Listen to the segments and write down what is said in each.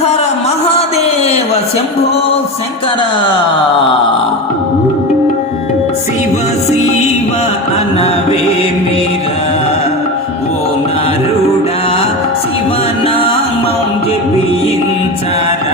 హర మహాదేవ శంభో శంకర. శివ శివ అనవే మీర. ఓ నరుడా శివ నామం జపించారా.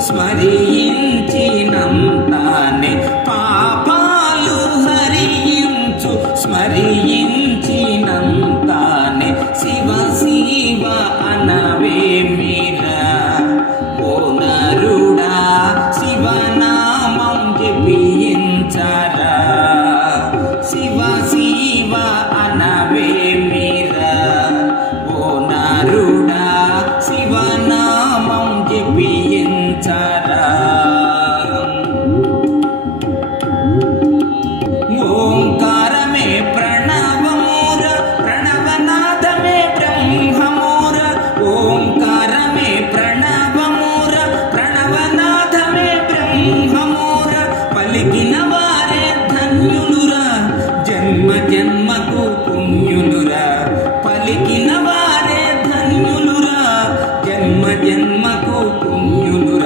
സ്മരിയിൽ పుణ్యులురా పలికిన వారే ధన్యులురా. జన్మ జన్మకు పుణ్యులురా.